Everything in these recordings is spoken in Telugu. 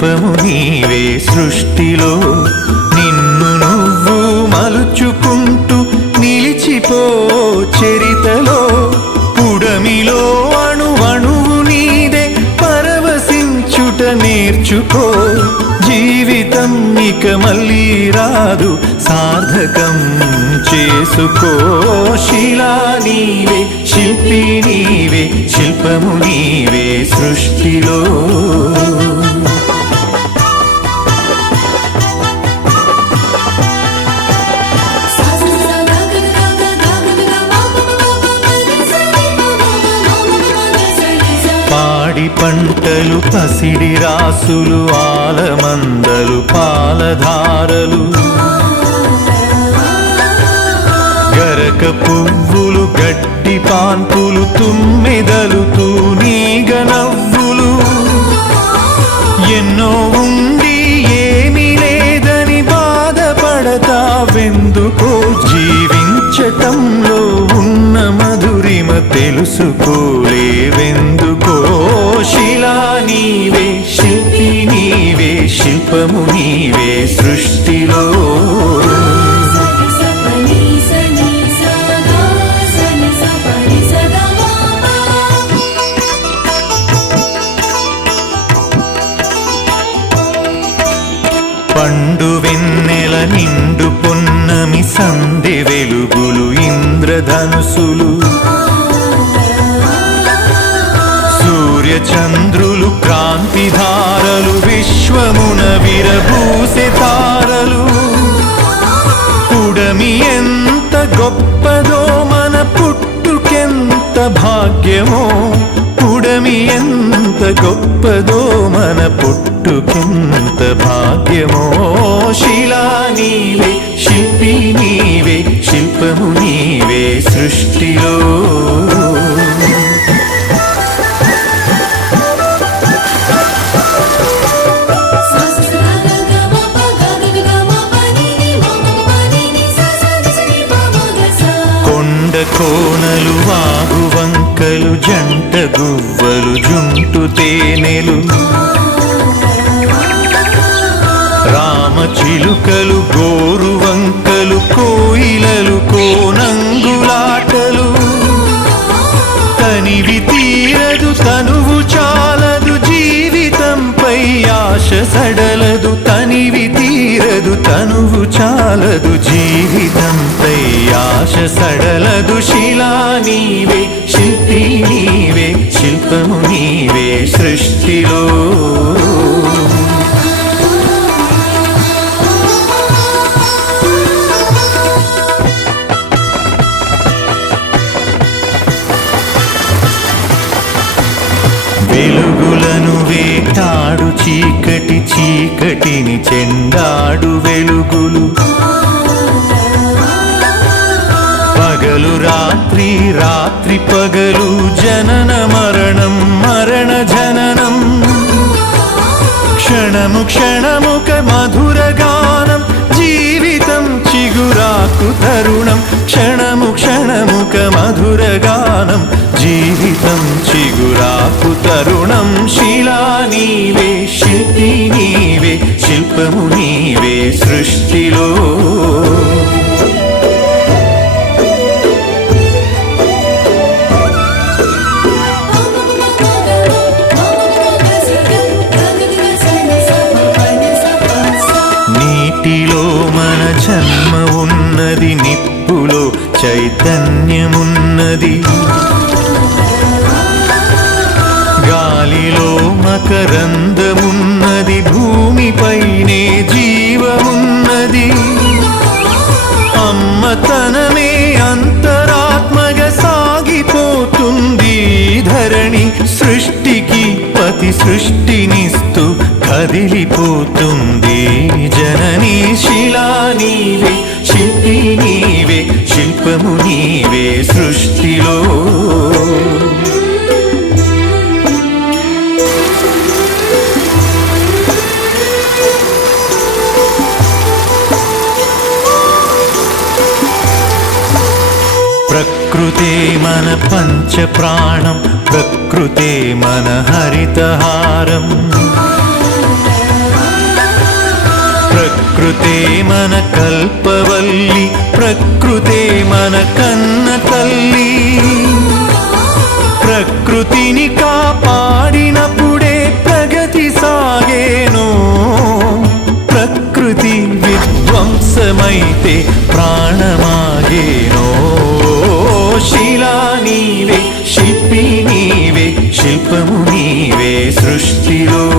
శిల్పము నీవే సృష్టిలో. నిన్ను నువ్వు మలుచుకుంటూ నిలిచిపో చరితలో. పుడమిలో అణువణువు నీదే పరవశించుట నేర్చుకో. జీవితం ఇక మళ్ళీ రాదు సార్థకం చేసుకో. శిలా పసిడి ఆలమందలు పాలధారలు. గరక పువ్వులు గడ్డి పాన్పులు తుమ్మెదలు తూనీగ నవ్వులు. ఎన్నో ఉండి ఏమీ లేదని బాధపడతావెందుకో జీవించటంలో ఉన్న మధురిమ తెలుసుకో సర్వము నీవే సృష్టిలో. పండు వెన్నెల నిండు పొన్నమి సందె వెలుగులు ఇంద్రధనుసులు. భూమి ఎంత గొప్పదో మన పుట్టుకెంత భాగ్యమో పుడమి ఎంత గొప్పదో మన పుట్టుకెంత భాగ్యమో. శిలా నీవే శిల్పి నీవే శిల్పము నీవే సృష్టిలో. వంకలు జంట గువ్వలు జుంటు తేనెలు. రామ చిలుకలు గోరు వంకలు కోయిలలు కోనంగులాటలు. తనివి తీరదు తనువు చాలదు జీవితంపై ఆశ సడలదు. తనివి తీరదు తనువు చాలదు జీవితంపై ఆశ సడలదు. శిలా నీవే సృష్టిలో. వెలుగులను వేటాడు చీకటి చీకటిని చిగురాకు తరుణం క్షణము క్షణముక మధురగానం జీవితం చిగురాకు తరుణం శిలా నీవే శిల్పి నీవే శిల్పము నీవే సృష్టిలో. చైతన్యమున్నది. గాలిలో మకరందమున్నది భూమిపైనే జీవమున్నది. అమ్మ తనమే అంతరాత్మగ సాగిపోతుంది. ధరణి సృష్టికి పతి సృష్టినిస్తూ కదిలిపోతుంది. సృష్టిలో ప్రకృతే మన పంచ ప్రాణం ప్రకృతే మన హరితహారం. ప్రకృతే మన కల్పవల్లి ప్రకృతే మన కన్న తల్లి. ప్రకృతిని కాపాడినప్పుడే ప్రగతి సాగేను. ప్రకృతి విధ్వంసమైతే ప్రాణమాగేనో. శిలా నీవే శిల్పి నీవే శిల్పము నీవే సృష్టిలో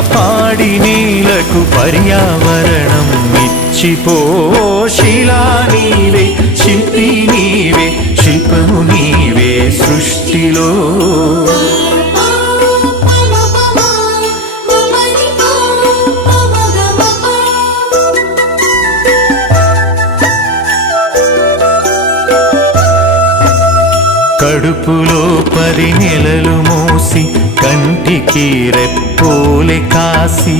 కాపాడి నీలకు పర్యావరణం ఇచ్చిపో. శిలా నీవే శిల్పి నీవే శిల్పము నీవే సృష్టిలో. కడుపులో పది నెలలు మోసి కంటికి రెప్పోలి కాసి.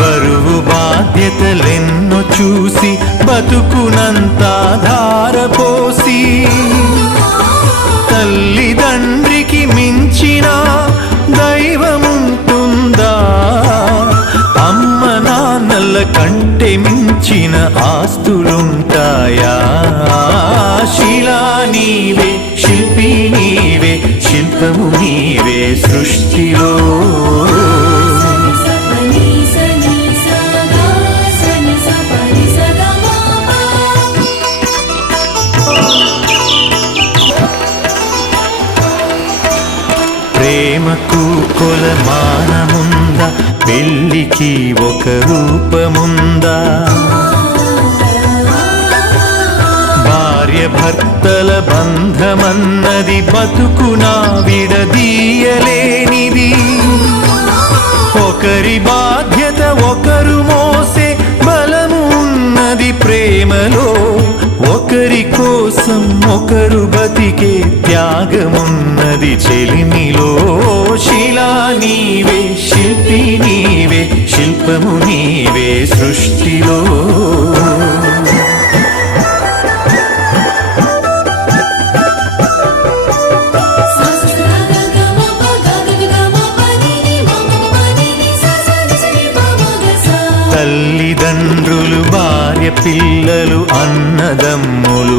బరువు బాధ్యతలెన్నో చూసి బతుకునంత ధారపోసి తల్లిదండ్రికి మించిన దైవము కంటే మించిన ఆస్తులుంటాయా? శిలా నీవే శిల్పి నీవే శిల్పము నీవే సృష్టిలో. ప్రేమకు కొలమాన పెళ్ళికి ఒక రూపముందా? భార్య భర్తల బంధమన్నది బతుకునా విడదీయలేనిది. ఒకరి బాధ్యత ఒకరు మోసే బలము ఉన్నది ప్రేమలో. ఒకరి కోసం ఒకరు బతికే త్యాగమున్నది చెలిమిలో శిలా నీవే శిల్పి నీవే శిల్పము నీవే సృష్టిలో. తల్లిదండ్రులు భార్య పిల్లలు అన్న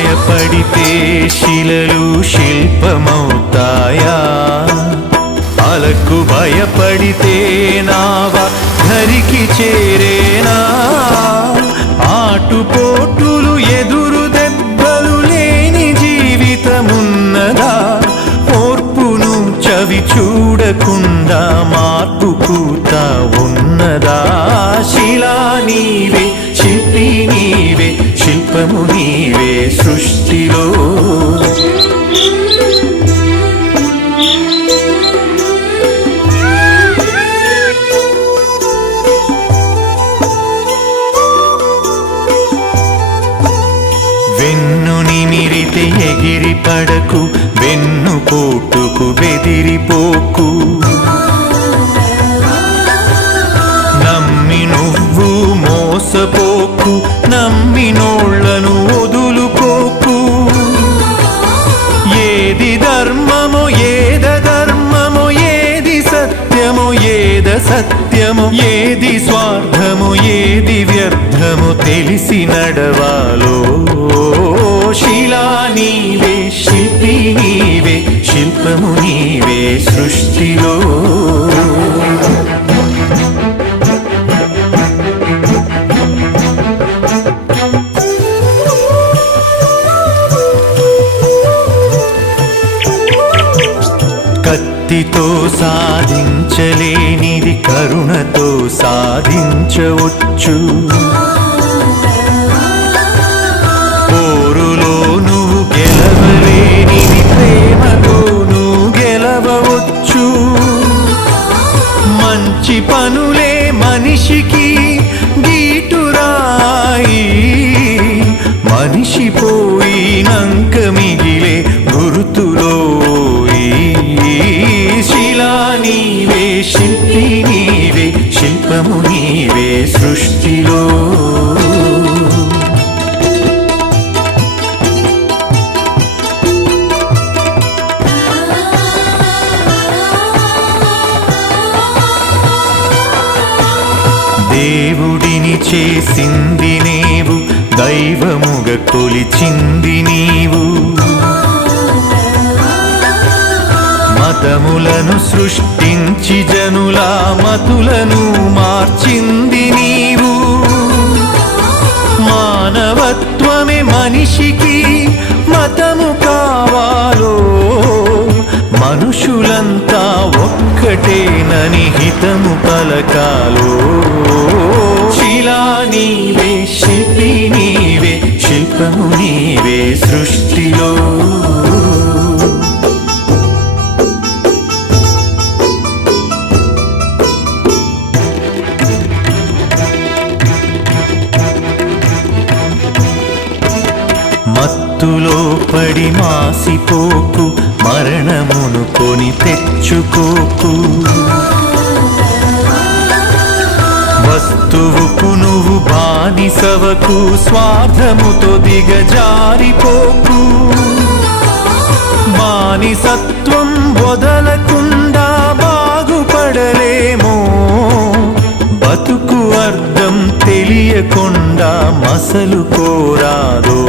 గాయపడితే శిలలు శిల్పమవుతాయా? అలకు భయపడితే నావ ధరికి చేరేనా? ఆటుపోటులు ఎదురు దెబ్బలు లేని జీవితమున్నదా? ఓర్పును చవి చూడకుండా మార్పు ఉన్నదా? శిలా నీవే శిల్పము నీవే సృష్టిలో. వెన్ను నిమిరితే ఎగిరి పడకు వెన్ను పోటుకు బెదిరిపోకు నమ్మి నువ్వు మోసపోకు నోళ్ళను వదులుకోకు. ఏది ధర్మము ఏద ధర్మము ఏది సత్యము ఏద సత్యము ఏది స్వార్థము ఏది వ్యర్థము తెలిసి నడవాలో. శిలా నీవే శిల్పి నీవే శిల్పము నీవే సృష్టిలో సాధించలేనిది కరుణతో సాధించవచ్చు. సృష్టించి జనుల మతులను మార్చింది నీవు. మానవత్వమే మనిషికి మతము కావాలో మనుషులంతా ఒక్కటేనని హితము పలకాలో. శిలా నీవే మాసిపోకు మరణమును కొని తెచ్చుకోకు. వస్తువుకు నువ్వు బానిసవకు స్వార్థముతో దిగజారిపోకు. మానిసత్వం వదలకుండా బాగుపడలేమో అర్థం తెలియకుండా మసలు కోరాదో.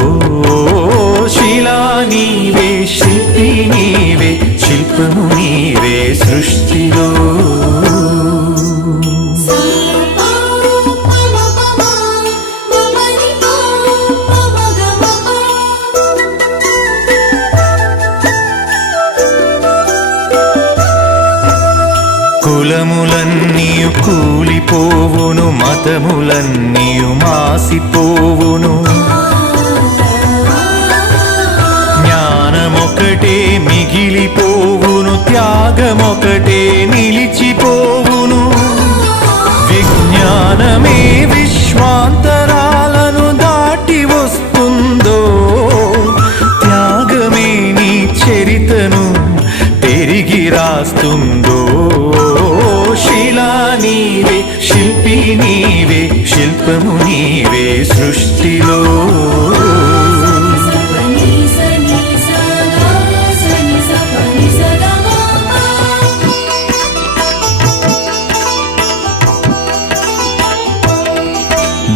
శిలా నీవే శిల్పి నీవే శిల్పము నీవే సృష్టిలో. కూలిపోవును మాసిపోవును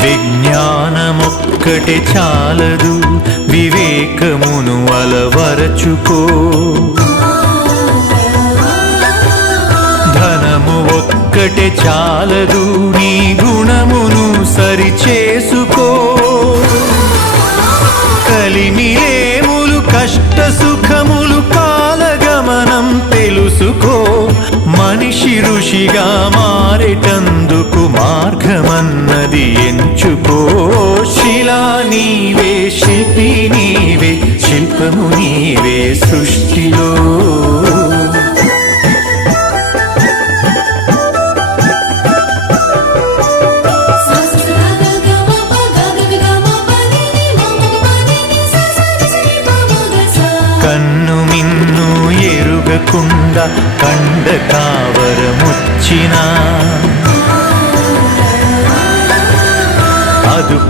విజ్ఞానమొక్కటే చాలదు. వివేకమును అలవరచుకో. ధనము ఒక్కటే చాలదు. నీ గుణమును సరిచేసుకో. కలిమిలేములు కష్ట సుఖములు కాలగమనం తెలుసుకో. ఋషి ఋషిగా మారేటందుకు మార్గమన్నది ఎంచుకో. శిలా నీవే శిల్పి నీవే శిల్పము నీవే సృష్టిలో. కన్ను మిన్ను ఎరుగకుండా కండ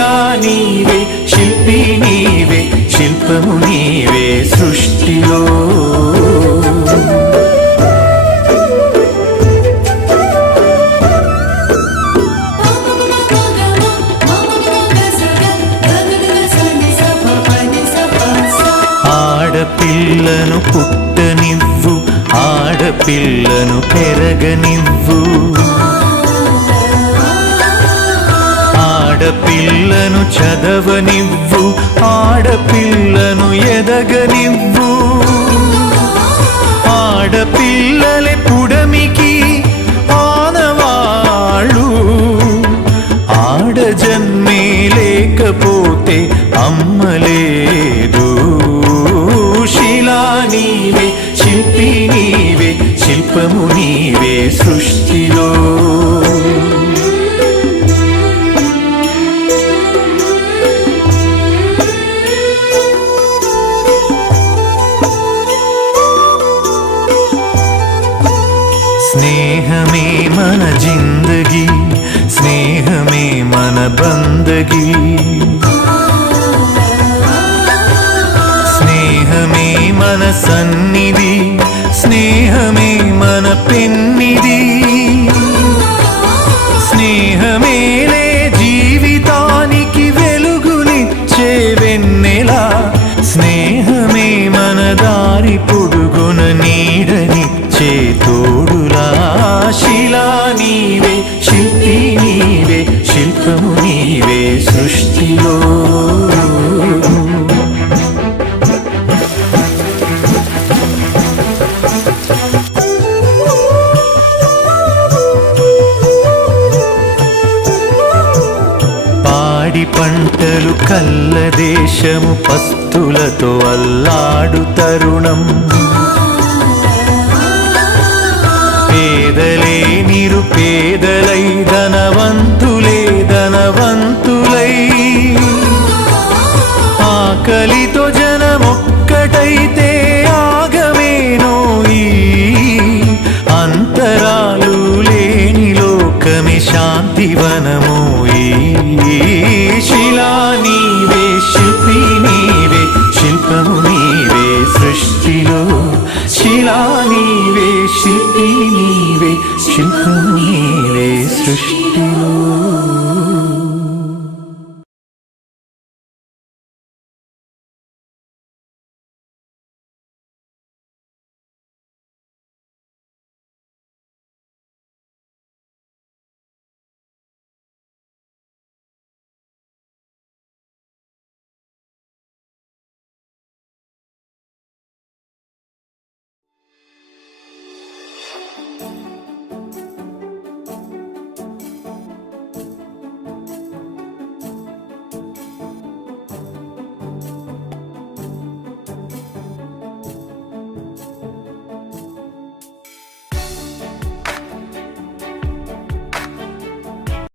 శిలా నీవే శిల్పి నీవే శిల్పము నీవే సృష్టిలో. ఆడపిల్లను పుట్టనివ్వు ఆడపిల్లను పెరగనివ్వు. ఆడపిల్లను చదవనివ్వు ఆడపిల్లను ఎదగనివ్వు. ఆడపిల్లలే పుడమికి ఆనవాళ్ళు. ఆడ జన్మే లేకపోతే అమ్మలేదు శిలా నీవే శిల్పి నీవే శిల్పము నీవే సృష్టి ഉതകി സ്നേഹമേ മനസ്സൻ పస్తులతో అల్లాడు తరుణం. పేదలే నిరుపేదలై ధనవంతులే ధనవంతులై. ఆకలితో జనమొక్కటైతే ఆగమేనో ఈ అంతరాలు లేని లోకమే శాంతివనము. నీవే శిల్పి నీవే శిల్పము